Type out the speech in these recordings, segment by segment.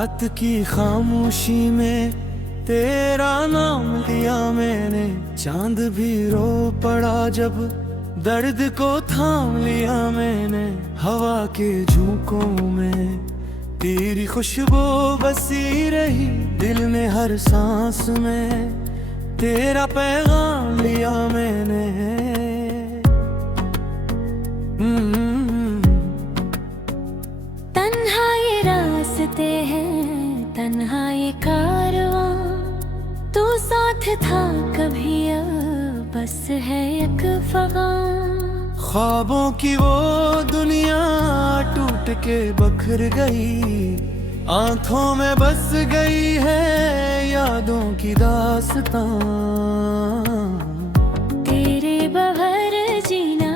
रात की खामोशी में तेरा नाम लिया मैंने, चांद भी रो पड़ा जब दर्द को थाम लिया मैंने। हवा के झोंकों में तेरी खुशबू बसी रही, दिल में हर सांस में तेरा पैगाम लिया मैंने। तन्हा ये रास्ते हैं, तन्हा ये कारवां, तू साथ था कभी अब बस है एक फ़ग़ां। ख्वाबों की वो दुनिया टूट के बखर गई, आंखों में बस गई है यादों की दास्तां। तेरे बगैर जीना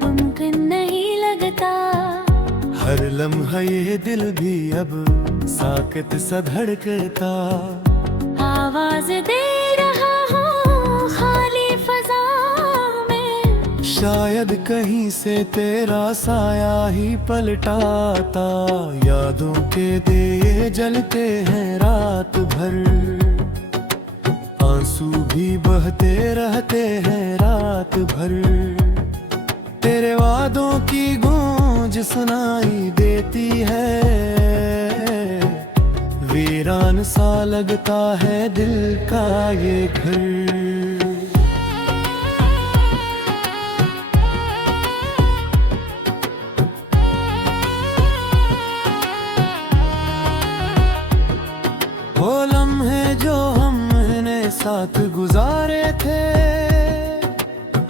मुमकिन नहीं लगता, हर लम्हा ये दिल भी अब साकित सा धड़कता। आवाज दे रहा हूँ खाली फ़ज़ा में, शायद कहीं से तेरा साया ही पलटाता। यादों के दिए जलते हैं रात भर, आंसू भी बहते रहते हैं रात भर। तेरे वादों की गूंज सुनाई देती है, वीरान सा लगता है दिल का ये घर। वो लम्हे जो हमने साथ गुजारे थे,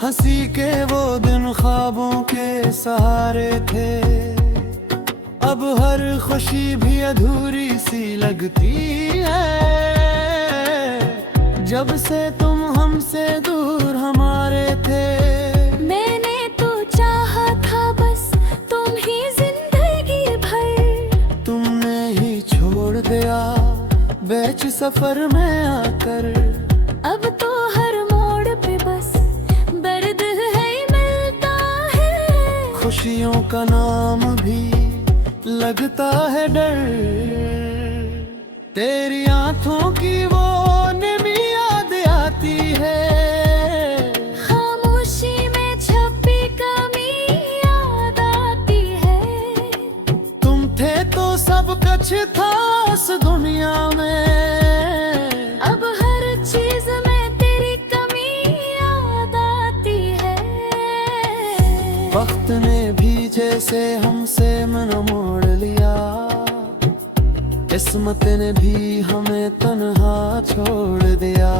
हंसी के वो दिन ख्वाबों के सहारे थे। अब हर खुशी भी अधूरी सी लगती है, जब से तुम हमसे दूर हमारे थे। मैंने तो चाहा था बस तुम ही जिंदगी भर, तुमने ही छोड़ दिया बीच सफर में आकर। अब तो हर मोड़ पे बस दर्द है मिलता है, खुशियों का नाम भी लगता है डर। तेरी आंखों की वो नमी याद आती है, खामोशी में छपी कमी याद आती है। तुम थे तो सब कुछ था इस दुनिया में, अब हर चीज में तेरी कमी याद आती है। वक्त ने भी जैसे हमसे मन मोड़ लिया, किस्मत ने भी हमें तन्हा छोड़ दिया।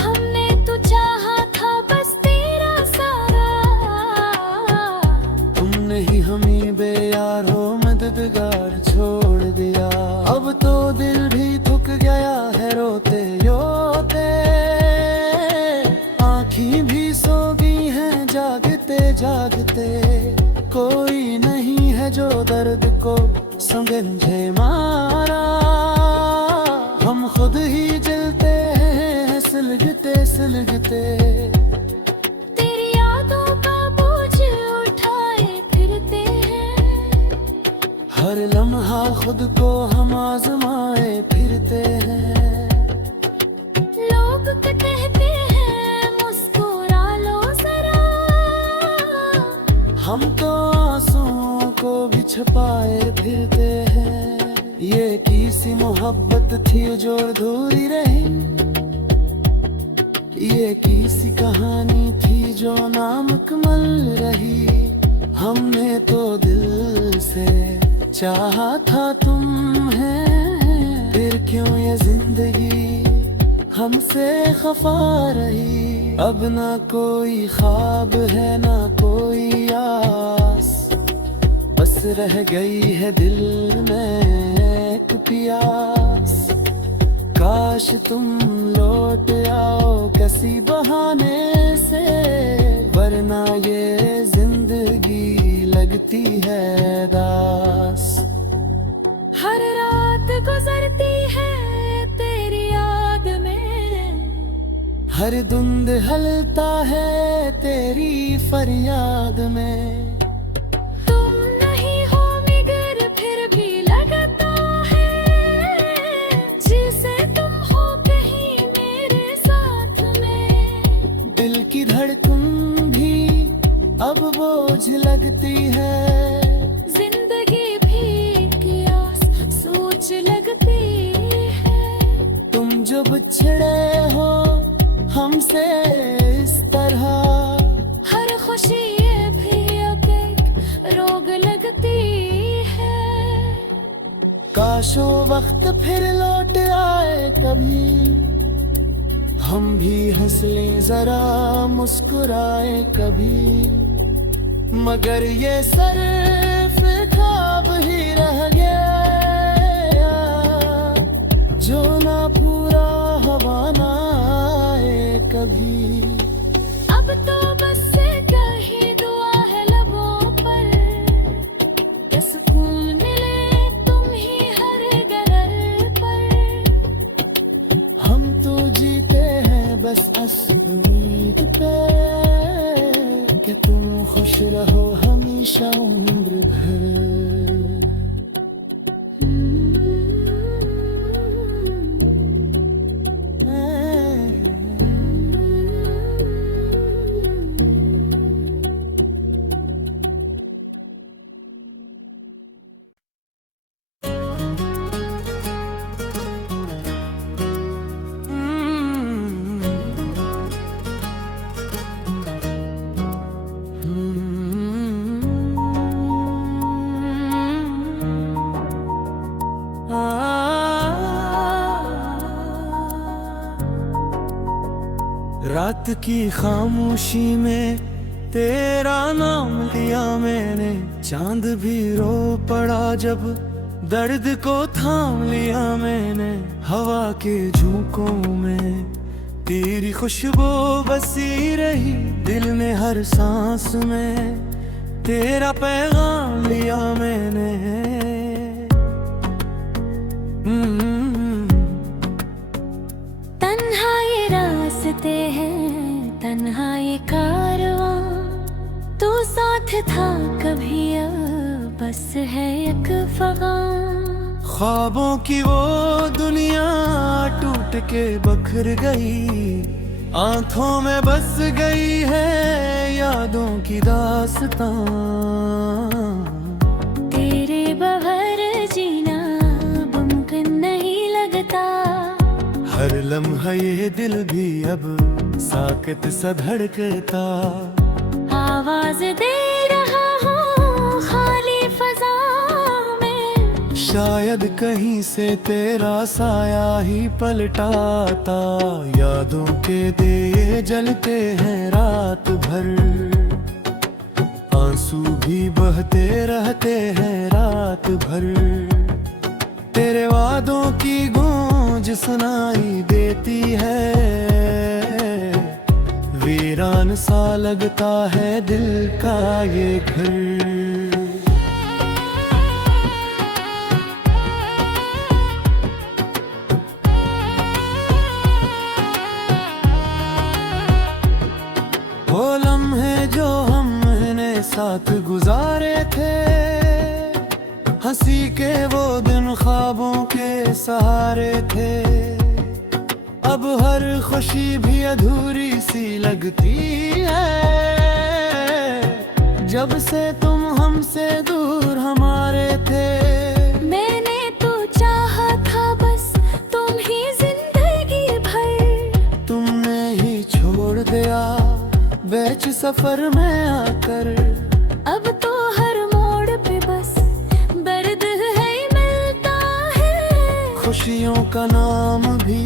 हमने तो चाहा था बस तेरा सारा, तुमने ही हमें बेयारो मददगार छोड़ दिया। अब तो दिल भी थक गया है रोते रोते, आँखें भी सो गई हैं जागते जागते। कोई नहीं है जो दर्द को समझे मारा, हम खुद ही जलते हैं सुलगते सुलगते। तेरी यादों का बोझ उठाए फिरते हैं, हर लम्हा खुद को हम आजमाए फिरते हैं। लोग कहते हैं मुस्कुरा लो जरा, हम तो आंसुओं को भी छुपाए फिरते हैं। ये किसी मोहब्बत थी जो अधूरी रही, ये किसी कहानी थी जो नामुकम्मल रही। हमने तो दिल से चाहा था तुम्हें, फिर क्यों ये जिंदगी हमसे खफा रही। अब ना कोई ख्वाब है ना कोई आस, बस रह गई है दिल में एक प्यास। काश तुम लौट आओ किसी बहाने से, वरना ये जिंदगी लगती है दास। हर रात गुजरती है तेरी याद में, हर धुंध हलता है तेरी फरियाद में। तुम नहीं हो मगर फिर भी लगता दिल की धड़कन भी अब बोझ लगती है। जिंदगी भी कियास सोच लगती है। तुम जो बिछड़े हो हमसे इस तरह, हर खुशी ये भी अब एक रोग लगती है। काश वो वक्त फिर लौट आए कभी, हम भी हंस लें जरा मुस्कुराए कभी। मगर ये सिर्फ ख्वाब ही रह गया, जो ना पूरा हवा ना आए कभी। अब तो बस कही दुआ है लबों पर, कि सुकून मिले तुम ही हर गरर पर। हम तो जीते हैं बस इस उम्मीद पे, कि तुम खुश रहो हमेशा उम्र भर। रात की खामोशी में तेरा नाम लिया मैंने, चांद भी रो पड़ा जब दर्द को थाम लिया मैंने। हवा के झोंकों में तेरी खुशबू बसी रही, दिल में हर सांस में तेरा पैगाम लिया मैंने। तन्हा ये रास्ते हैं, तन्हा ये कारवां, तू साथ था कभी अब बस है एक फ़ग़ां। ख्वाबों की वो दुनिया टूट के बखर गई, आंखों में बस गई है यादों की दास्तां। तेरे बगैर जीना मुमकिन नहीं लगता, हर लम्हा ये दिल भी अब साकित सा धड़कता। आवाज दे रहा हूँ खाली फ़ज़ा में, शायद कहीं से तेरा साया ही पलटाता। यादों के दिए जलते हैं रात भर, आंसू भी बहते रहते हैं रात भर। तेरे वादों की गूंज सुनाई देती है, वीरान सा लगता है दिल का ये घर। वो लम्हे जो हमने साथ गुजारे थे, हंसी के वो दिन ख्वाबों के सहारे थे। अब हर खुशी भी अधूरी सी लगती है, जब से तुम हमसे दूर हमारे थे। मैंने तो चाहा था बस तुम ही जिंदगी भर, तुमने ही छोड़ दिया बेच सफर में आकर। अब तो हर मोड़ पे बस दर्द है मिलता है, खुशियों का नाम भी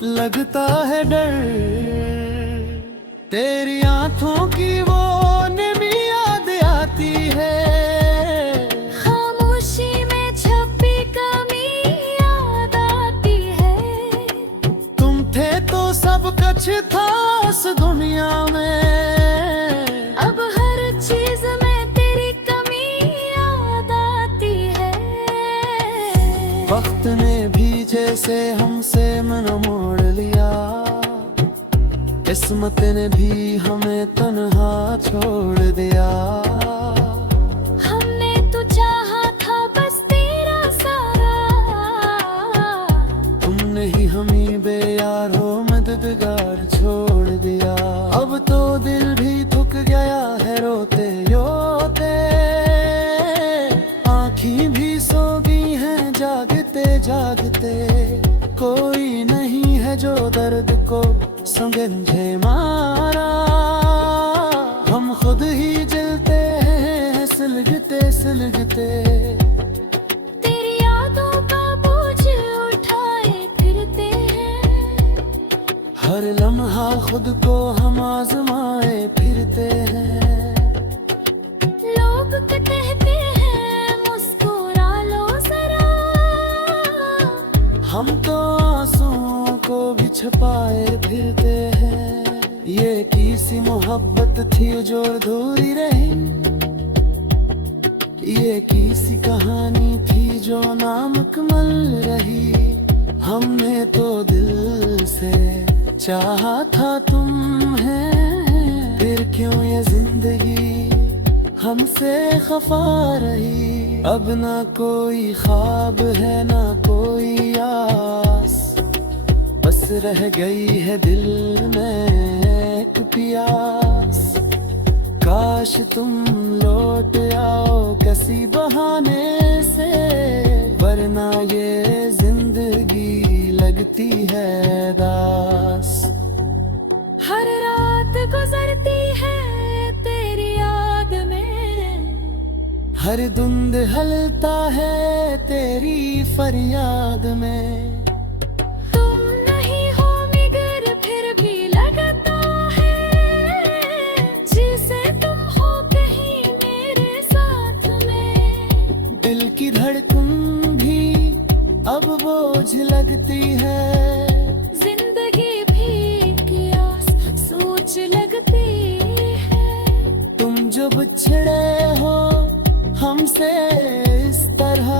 लगता है डर। तेरी आंखों की वो नमी याद आती है, खामोशी में छपी कमी याद आती है। तुम थे तो सब कुछ था इस दुनिया में, अब हर चीज में तेरी कमी याद आती है। वक्त ने भी जैसे हमसे मन मोड़ लिया, किस्मत ने भी हमें तन्हा छोड़ दिया। हमने तो चाहा था बस तेरा सारा, तुमने ही हमें बेयार हो मददगार छोड़ दिया। अब तो दिल भी थक गया है रोते रोते, आँखें भी सो गई हैं जागते जागते। कोई नहीं है जो दर्द को समझे मारा, हम खुद ही जलते हैं सुलगते सुलगते। तेरी यादों का बोझ उठाए फिरते हैं, हर लम्हा खुद को हम आजमाए फिरते हैं। लोग कहते हैं मुस्कुरा लो जरा, हम तो आंसुओं को भी छुपाए फिरते हैं। ये किसी मोहब्बत थी जो अधूरी रही, ये किसी कहानी थी जो नामुकम्मल रही। हमने तो दिल से चाहा था तुम्हें, फिर क्यों ये जिंदगी हमसे खफा रही। अब ना कोई ख्वाब है ना कोई आस, बस रह गई है दिल में एक प्यास। काश तुम लौट आओ किसी बहाने से, वरना ये जिंदगी लगती है दास। हर रात गुजरती है तेरी याद में, हर धुंध हलता है तेरी फरियाद में। तुम नहीं हो मगर फिर भी लगता है, जिसे तुम हो कहीं मेरे साथ में। दिल की धड़कन भी अब बोझ लगती है, जिंदगी भी क्यास सोच लगती है। तुम जो बिछड़े हो हमसे इस तरह,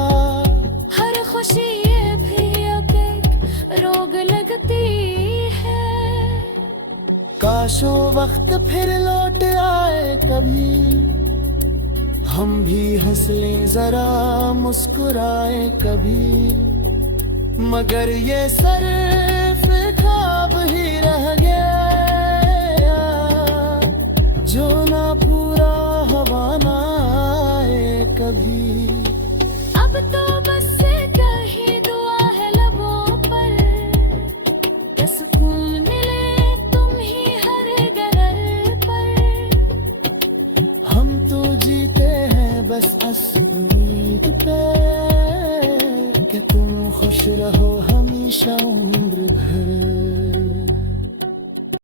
हर खुशी ये भी अब एक रोग लगती है। काशो वक्त फिर लौट आए कभी, हम भी हंस लें जरा मुस्कुराए कभी। मगर ये सिर्फ ख्वाब ही रह गया, जो ना पूरा हवा ना आए कभी। अब तो बस कहीं दुआ है लबों पर, कि सुकून मिले तुम ही हर गरल पर। हम तो जीते हैं बस इस उम्मीद पे, कि तुम खुश रहो हमेशा उम्र भर।